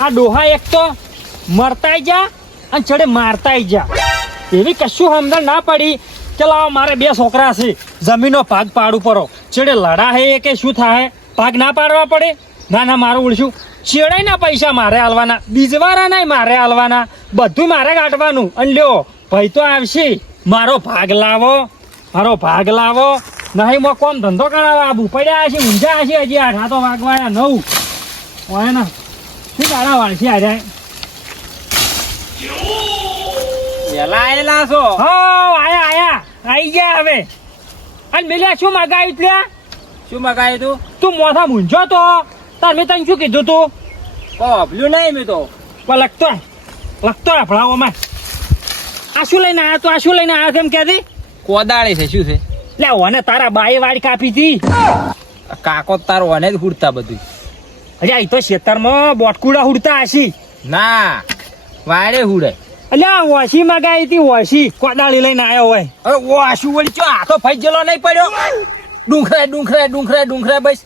આ ડોહા એક તો મરતાય જા અને છેડે મારતાય જા. એવી કશું સમજણ ના પડી કે લાવો મારે 2 છોકરા છે, જમીનનો ભાગ પાડું પડો. છેડે લડા હે કે શું થાય, ભાગ ના પાડવા પડે. ના ના મારું ઉડશું. છેડાય ના પૈસા મારે આલવાના, બીજવારા નહીં મારે આલવાના, બધું મારે કાઢવાનું. અને લ્યો ભાઈ તો આવશે, મારો ભાગ લાવો, મારો ભાગ લાવો. નહીં મો કોમ ધંધો કરાવવા આબુ પડ્યા હશે, ઊંઝા હશે. હજી 8 તો વાગવાયા 9 હોય ને શું દાડા વાળશે આજે. વેલા આયેલા છો? હા આયા આઈ ગયા હવે. અને મેલ્યા શું મગાવ્યું ત્યાં? શું મગાવ્યું તું? તું મોથા મૂંઝો તો તાર મેં તને શું કીધું તું? કોપલ્યું નહીં મેં તો. લખતો ભણાવવામાં. આ શું લઈને આવ્યા તું? આ શું લઈને આવ્યા તેમ ક્યાંથી? કોદાળી છે. શું છે? લે ઓને તારા બાએ વાડી કાપી હતી. કાકો તારો અને જ હુડતા બધું. અલ્યા એ તો ખેતરમાં બોટકુડા હુડતા હશી. ના વાડે હુડે. અલ્યા વોશી મગાવી હતી, વોશી કોદાળી લઈને આવ્યો હોય. હવે વાશું વળી ચો હાથો ફઈ ગયેલો નહીં પડ્યો. ડુંખરે બસ.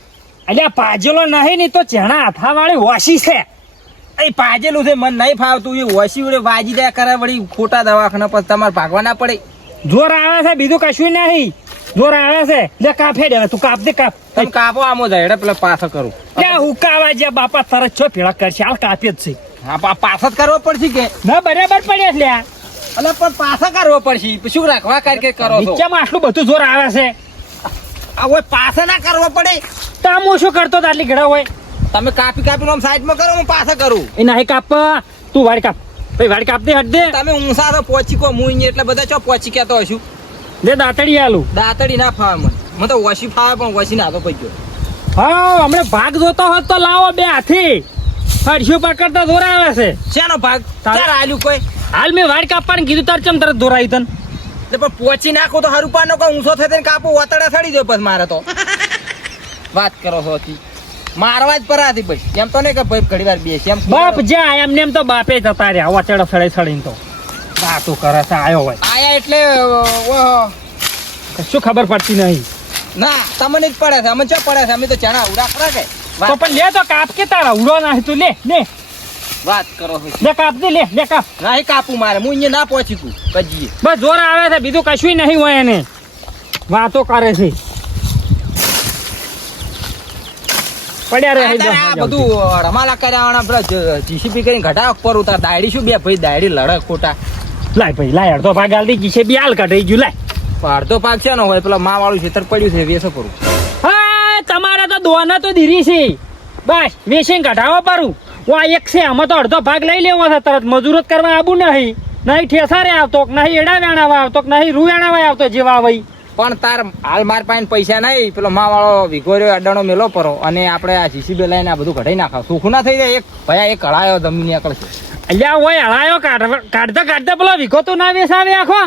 અલ્યા પાજેલો નહીં ને તો ચેણા હાથા વાળી વોશી છે. એ પાજેલું છે, મને નહીં ફાવતું. એ વસી વડે વાજી દયા કરે વળી ખોટા દવાખાના પર તમારે ભાગવા ના પડે. જોર આવે છે, બીજું કશું નહીં. જોર આવે છે. લે કાપે દે તું, કાપ દે કાપ. તમે કાપો આમો જાય એટલે પેલા પાછો કરું. ત્યાં હુકાવા જ્યાં બાપા તરત છો ભેળા કરશે. હાલ કાપે જ છે. હા પાછો જ કરવો પડશે કે ના બરાબર પડ્યા લ્યા. એટલે પણ પાછા કરવો પડશે. શું રાખવા કે કરો છો? નીચેમાં આટલું બધું જોર આવે છે. હવે પાછા ના કરવો પડે. તામો શું કરતો આટલી ઘડા હોય? તમે કાપી આમ સાઈડમાં કરો, હું પાછા કરું. એ નહીં કાપ, તું વાડી કાપ. ભાઈ વાડી કાપ દે, હટ દે. તમે ઊંસા તો પહોંચી કો હું અહીંયા એટલે બધા ચો પહોંચી કેતો હશું. દે દાતડી આલું. દાતડી ના ફાવે મને તો વસી ફાવે પણ વસી ના તો પડી ગયો. હા હમણાં ભાગ જોતો હોત તો લાવો 2 હાથી. હરશું પકડતા જોર આવે છે. શેનો ભાગ? ચાર આલ્યું કોઈ? હાલ મેં વાડી કાપવાનું કીધું તાર ચમ તરત દોરાઈ તન. પણ પહોંચી નાખો તો હારું પાનો કોઈ ઊંસો થઈને કાપો વાતડા સડી દો. પછી મારે તો વાત કરો છો હતી મારવા જ પરાતી. પછી એમ તો નહીં કે ભાઈ ઘડી વાર બેસી એમ બાપ જા એમને એમ તો બાપે જતા રહ્યા વાચડો સડીને તો વાતું કરે છે. આયો હોય આયા એટલે શું ખબર પડતી નહીં. ના તમને જ પડે છે, અમે ચો પડે છે. અમે તો ચણા ઉડા ખરા કે તો પણ લે તો કાપ કે તારા ઉડો ના તું લે વાત કરો છો. લે કાપ દે, લે કાપ. નહીં કાપું મારે, હું અહીંયા ના પહોંચી તું કજીએ. બસ જોર આવે છે, બીજું કશું નહીં હોય. એને વાતો કરે છે. પડ્યા રહે આ બધું રમાલા કર્યા પેલા જીસીપી કરીને ઘટાક પર ઉતાર. દાયડી શું બે ભાઈ દાયડી લડે ખોટા. લાય ભાઈ લાય, અડધો ભાગ આલ દી કિસે બી હાલ કઢાઈ ગયું. લાય અડધો પાક છે ને હોય પેલા મા વાળું ખેતર પડ્યું છે વેસો કરું. હા તમારા તો દોના તો ધીરી છે. બસ વેચીને કઢાવો પારું. આ એક છે આમાં તો અડધો ભાગ લઈ લેવો છે તરત. મજૂરત કરવા આવું નહીં ઠેસારે આવતો, નહીં એડા વેણાવા આવતો, નહીં રૂ વેણાવા આવતો જેવા ભાઈ. પણ તાર હાલ માર પાસે પૈસા નહીં. પેલો મા વાળો વિઘોર્યો અડાણો મેલો પરો અને આપણે આ જીસીબી લઈને આ બધું કઢાઈ નાખાવ. સુખું ના થઈ જાય. એક ભયા એક હળાયો જમીન નીકળશે. અલ્યા હોય હળાયો કાઢતા પેલો વિઘો તો ના વેસાવે આખો.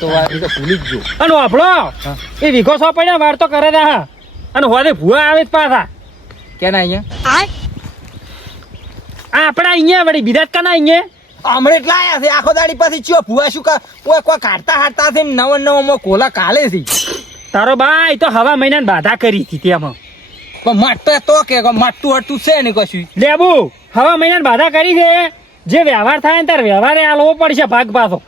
તો ભૂલી જ ગયો. અને વાપડો એ વિઘો સો પડ્યા વાર તો કરે દે. હા અને હોદે ભૂવા આવે જ પાછા. કેના અહીંયા આપડા અહીંયા વળી બીજા જ કના અહીંયા હમણાં એટલા આયા છે. આખો દાડી પછી ચિયો ભૂવા શું કોઈ કાઢતા હાડતા છે. નવ કોલા કાલે છે. તારો બાઈ તો હવા મહિના બાધા કરી હતી તેમાં. પણ માટતો તો કે માટતું હટતું છે ને કશું. લેબુ હવા મહિના બાધા કરી છે. જે વ્યવહાર થાય ને તાર વ્યવહારે આલવો પડશે ભાગ પાછો.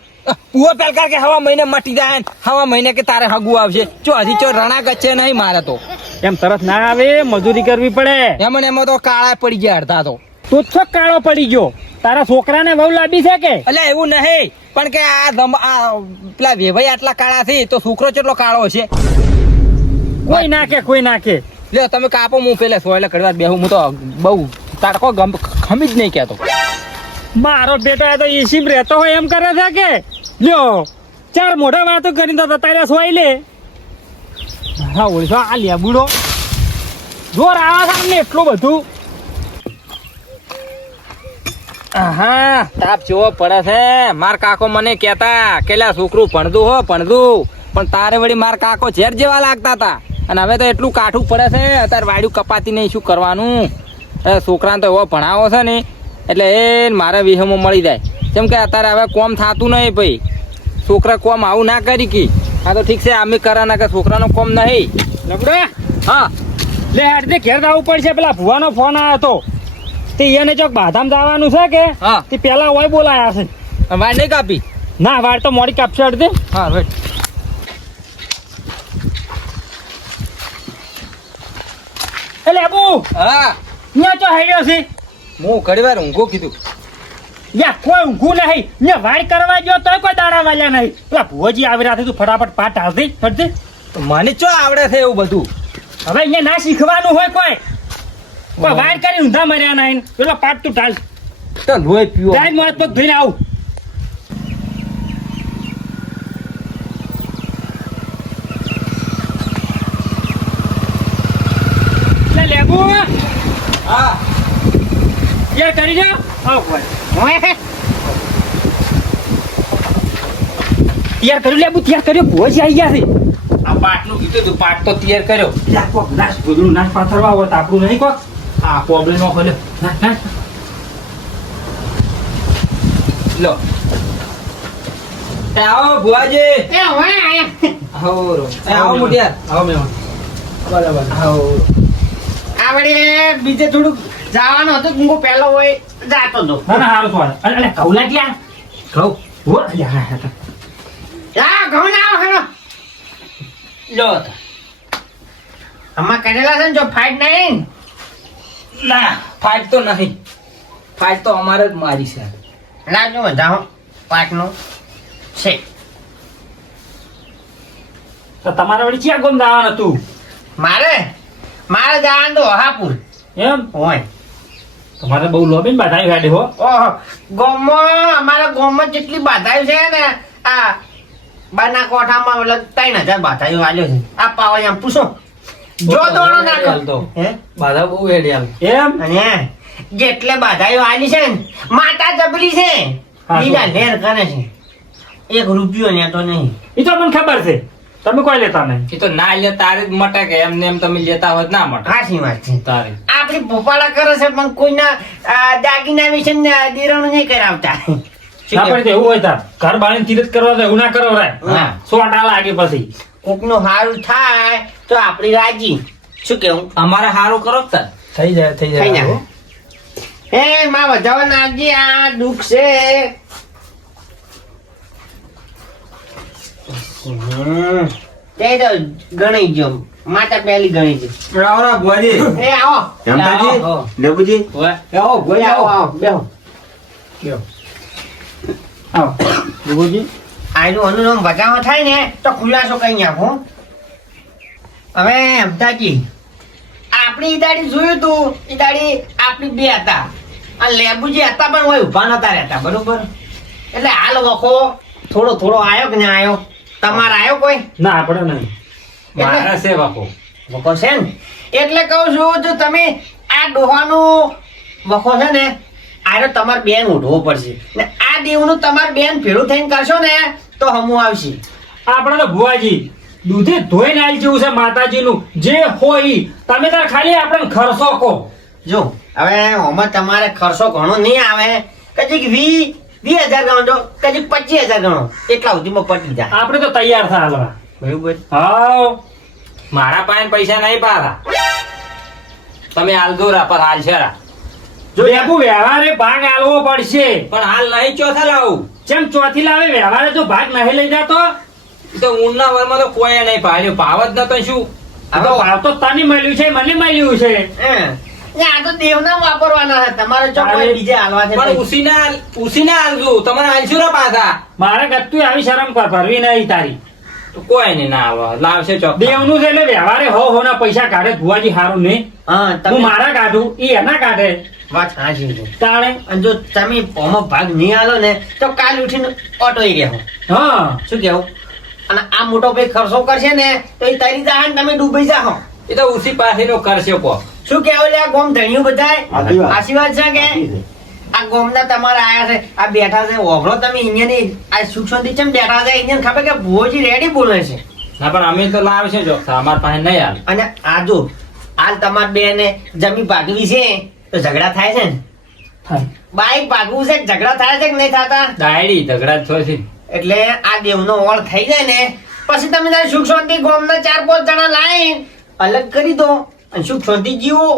પુઓ પેલકાર કે હવા મહિને મટી જાય ને હવા મહિને કે તારે હગું આવશે. ચો હજી ચો રણા ગચ્છે નહીં મારે તો. એમ તરત ના આવે, મજૂરી કરવી પડે. એમાં તો કાળા પડી ગયા અડધા તો. તું છો કાળો પડી ગયો. તારા છોકરાને બહુ લાંબી છે કે? એટલે એવું નહીં પણ કે આ પેલા વેભાઈ આટલા કાળા છે તો છોકરો કેટલો કાળો છે. કોઈ નાખે. લ્યો તમે કાપો, હું પેલા સોયલે કડવા બેહું. હું તો બહુ તાડકો ખમી જ નહીં કહેતો. મારો બેટો આ તો એસી રહેતો હોય એમ કરે છે કે લ્યો 4 મોઢા વાતો કરીને તો તારે સોઈ લે. હા ઓળખો આ લેબુડો જોર આવે છે એટલું બધું. હા તાપ જેવો પડે છે. માર કાકો મને કેતા કે છોકરું ભણતું પણ તારે વળી માર કાકો ઝેર જેવા લાગતા હતા. અને હવે તો એટલું કાઠું પડે છે. અત્યારે વાડ્યું કપાતી નહીં, શું કરવાનું. છોકરાને તો એવો ભણાવો છે ને એટલે એ મારે વિહમો મળી જાય. કેમ કે અત્યારે હવે કોમ થતું નહીં ભાઈ. છોકરા કોમ આવું ના કરી કે હા તો ઠીક છે અમે કરાના કે છોકરાનો કોમ નહીં. લબડા હા લે હેડ દે ઘેર આવવું પડશે. પેલા ભુવાનો ફોન આવ્યો હતો. તે એને ચોક બાધામ જવાનું છે કે હા તે પેલા ઓય બોલાયા છે. વાર નહીં કાપી ના વાર તો મોડી કાપશે અડધે. હા વેટ એટલે અબુ હા ન્યા ચો હેડ્યો છે. હું ઘણી વાર ઊંઘો કીધું યા કોઈ ઊંઘું નહીં ને વાડ કરવા ગયો તોય કોઈ દાડા વાલ્યા નહીં. પેલા ભુવજી આવી રહ્યા છે તું ફટાફટ પાટ હાલતી ફટતી. મને ચો આવડે છે એવું બધું હવે અહીંયા ના શીખવાનું હોય કોઈ વાડ કરી ઊંધા મર્યા નહીં. પેલો પાટ તું ઢાલ તો લોહી પીવો ટાઈમ મળે તો ધોઈને આવું. લે લેબુ હા યાર કરી જા. આવ ભાઈ તૈયાર કર્યું લેબુ તૈયાર કર્યો ભુવજી આવી ગયા છે. આ પાટનું કીધું તું પાટ તો તૈયાર કર્યો લા કોક નાશ ગોદડું નાશ પાથરવા હોત આપણું નહીં કોક. આ પ્રોબ્લેમ નો ખોલ્યો નાશ નાશ. લો એ આવો ભુવાજી એ હોય આયા. આવો રો એ આવો મુટિયાર આવો મેં બરાબર આવો આવડે બીજે થોડુંક જવાનું હતું હું પહેલો હોય જાતો હતો. ના ના હારું તો અરે અરે કૌલા ગયા કહું હો અલ્યા હા હા જા ઘઉં ના આવો હેડો. લો આમાં કરેલા છે ને જો ફાઈટ નહીં. ના ફાઇટ તો નહીં ફાઇટ તો અમારે જ મારી છે લાવજો વધાવો પાટનો છે. તો તમારે વળી ક્યાં ગોમ જવાનું હતું મારે જવાનું તો હાપુર એમ હોય. તમારે બહુ લોબીન બાધાઈ ગાડી હો. ઓહો ગોમમાં અમારા ગોમમાં જેટલી બાધાયું છે ને આ બાના કોઠામાં ઓલા 3000 બાધાયું આલ્યો છે. આ પાવા આમ પૂછો જો દોડો નાખો હે બાધા બહુ હેડી આલ એમ અને જેટલે બાધાયું આલી છે ને માતા જબરી છે. હા, લીલા શું? લેર કરે છે. 1 રૂપિયો ને તો નહીં. એ તો મને ખબર છે તમે કોઈ લેતા નહીં. એ તો ના લે તારે જ મટકે એમને એમ તમે લેતા હોત ના મટે હાચી વાત છે. તારે આપણી ભોપાળા કરે છે પણ કોઈના દાગીના વિશે દેરાણું નહીં કરાવતા. ના પડે તો એવું હોય તાર ઘર બાળીને તીરથ કરવા તો એવું ના કરો રે. હા. સોટા લાગે પછી કોકનું હારું થાય તો આપણી રાજી. શું કેવું અમારે હારું કરો જ તાર થઈ જાય થઈ જાય. હે માં વધાવા નાખજી આ દુઃખ છે. તે તો ગણી ગયો માતા પહેલી ગણી છે. રાવરા ભુવાજી એ આવો રમતાજી આવો. લેબુજી ઓય આવો ભુવાજી આવો આવો આવો બેહો. આવો ભુવજી. આનું અનુનામ વધાવો થાય ને તો ખુલાસો કઈ નાખો. હવે અમદાજી આપણી ઈદાડી જોયું તું ઈદાડી આપણી બે હતા અને લેબુજી હતા પણ હોય ઊભા નતા રહેતા બરોબર. એટલે હાલ વખો થોડો આયો કે ના આયો તમારે આયો કોઈ ના આપણે નહીં. મારા છે બાપુ વખો છે ને એટલે કહું છું જો તમે આ ડોહાનું વખો છે ને આનો તમારે બેન ઉઠવો પડશે ને આ દેવનું તમારે બેન ભેળું થઈને કરશો ને તો હમું આવશે. આપણે તો ભુવાજી દૂધે ધોઈને આલ જેવું છે માતાજીનું જે હોય ઈ. તમે તાર ખાલી આપણે ખર્ચો કહો. જો હવે આમાં તમારે ખર્ચો ઘણો નહીં આવે કજીક 20,000 ગણો કજીક 25,000 ગણો એટલા સુધીમાં પટી જાય આપણે તો તૈયાર થા હાલવા. બરોબર. હાવ મારા પાસે પૈસા નહીં પાછા તમે હાલ દો રા પર હાલ છે રા જો લેબુ વ્યવહારે ભાગ આલવો પડશે. પણ હાલ નહીં ચોથા લાવું જેમ ચોથી લાવે વ્યવહારે જો ભાગ નહીં લઈ જાતો ઈ તો ઊંડના વરમાં તો કોઈ નહીં પાડ્યું ભાવ જ નતો શું આ તો ભાવ તો તને મળ્યું છે મને મળ્યું છે. હા. ને આ તો દેવના વાપરવાના છે તમારે જો કોઈ બીજે હાલવા છે પણ તો. ઉસીને હાલજો તમારે હાલશું રા પાછા મારે ગતું આવી શરમ ભરવી નહીં તારી. તો કોઈ નહીં ના આવે લાવશે ચોક દેવનું છે એટલે વ્યવહારે હો ના પૈસા કાઢે ભુવાજી હારું નહીં. હા હું તમે મારા કાઢું ઈ એના કાઢે વાત સાચી છે. તાણે. અને જો તમે આમાં ભાગ નહીં આલો ને તો કાલ ઉઠીને ઓટોઈ ગયા હા શું કેવું અને આ મોટો ભાઈ ખર્ચો કરશે ને તો એ તરી જાય ને તમે ડૂબી જાઓ. એ તો ઉસી પાસેનો કરશે કો શું કેવું લે આ ગોમ ધણિયું બધાય સાચી વાત. આશીર્વાદ છે કે આ ગોમના તમારા આયા છે આ બેઠા છે ઓભળો તમે અહીંયા આ સુખ શાંતિ ચમ બેઠા છે અહીંયા ખબર કે ભુવોજી રેડી બોલે છે ના પણ અમે તો લાવશે ચોક અમારા પાસે નહીં હાલ અને આ જો હાલ તમાર બે ને જમી ભાગવી છે તો ઝઘડા થાય છે ને થાય. બાઈક ભાગવું છે ઝઘડા થાય છે કે નહીં થતા ડાયડી ઝઘડા જ થશે એટલે આ દેવનો ઓળ થઈ જાય ને પછી તમે તારે સુખ શાંતિ ગોમના 4-5 જણા લાવીને અલગ કરી દો અને સુખ શાંતિ જીવો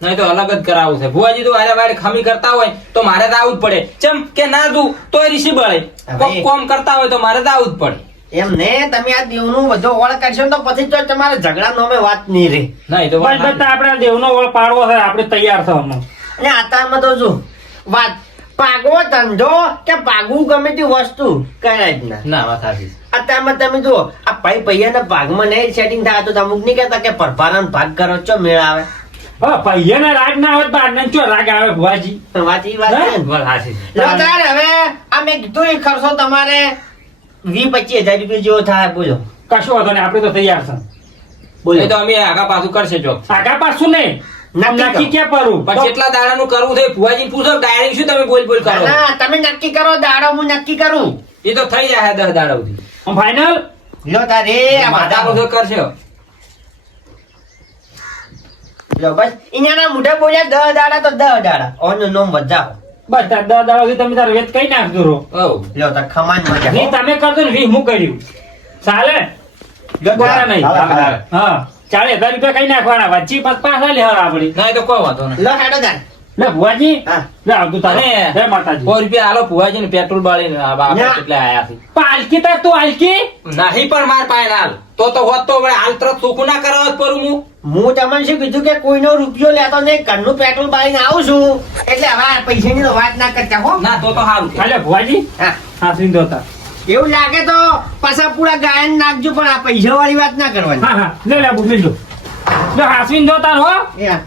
નહીં તો અલગ જ કરાવવું છે ભુવાજી તો વારે વારે ખમી કરતા હોય તો મારે તો આવવું જ પડે ચમ કે ના દઉં તો ઋષિ બળે કોક કોમ કરતા હોય તો મારે તો આવવું જ પડે એમ ને તમે આ દેવનું બધો ઓળ કરશો ને તો પછી તો તમારે ઝઘડા નો વાત નહીં રે. નહીં તો બસ બસ આપણે દેવનો વળ પાડવો છે આપણે તૈયાર થવાનું. અને આતામાં તો જો વાત પાગવો ધંધો કે પાગવું ગમે તે વસ્તુ કરાય જ ના. ના વાત સાચી છે. આતામાં તમે જુઓ આ ભાઈ ભૈયાના ભાગમાં નહીં સેટિંગ થાય તો અમુક નહીં કહેતા કે પરભારાનો ભાગ કરો છો મેળ આવે. હા પૈયાના રાગ ના આવે બાર ને ચો રાગ આવે ભુવાજી. વાત ઈ વાત છે ને. વાત સાચી છે. લો તાર હવે આ મેં કીધું એ ખર્ચો તમારે 20-25 હજાર રૂપિયા જેવો થાય બોલો. કશો વાંધો નહીં આપણે તો તૈયાર છે. બોલો એ તો અમે આગા પાછું કરશે ચોક આગા પાછું નહીં નક્કી નક્કી ક્યાં કરું પણ કેટલા દાડાનું કરવું છે ભુવાજી પૂછો ડાયરેક્ટ શું તમે બોલ કરો ના તમે નક્કી કરો દાડો હું નક્કી કરું. એ તો થઈ જાય 10 દાડા સુધી ફાઈનલ. લો તારે આ માતાનો માતા તો કરશે લો બસ ઇનાના મોઢે બોલ્યા 10 દાડા તો 10 દાડા ઓનો નોમ વધાવો. બસ તાર 10 દાડા સુધી તમે તાર વેચ કઈ નાખજો રો. હવ લો તાર ખમાન મજા. વી તમે કરજો ને વી હું કર્યું ચાલે. ગોળા નહીં. હા 40,000 રૂપિયા કઈ નાખવાના વચ્ચે પાછા લેવા આપડી. ના એ તો કોઈ વાંધો નહીં લો હેડો તાર. લે ભુવાજી હા. લે આવતું તારે અને જય માતાજી. 100 રૂપિયા આલો ભુવાજી ને પેટ્રોલ બાળીને આપણે ના. કેટલા આયા છે પાલકી તાર તું આલકી નહીં પણ માર પાસે હાલ તો હોત તો વળે હાલ તરત સુખું ના કરાવત પરું હું હું તમને શું કીધું કે કોઈનો રૂપિયો લેતો નહીં ઘરનું પેટ્રોલ બાળીને આવું છું એટલે હવે આ પૈસાની તો વાત ના કરતા હો. ના તો સારું છે. હાલે ભુવાજી હા હાસવીન દોતા. એવું લાગે તો પાછા પૂરા ગાયન નાખજો પણ આ પૈસા વાળી વાત ના કરવાની. હા હા લે લે બુક લીધો લે હાસવીન દોતા હો. એ હા.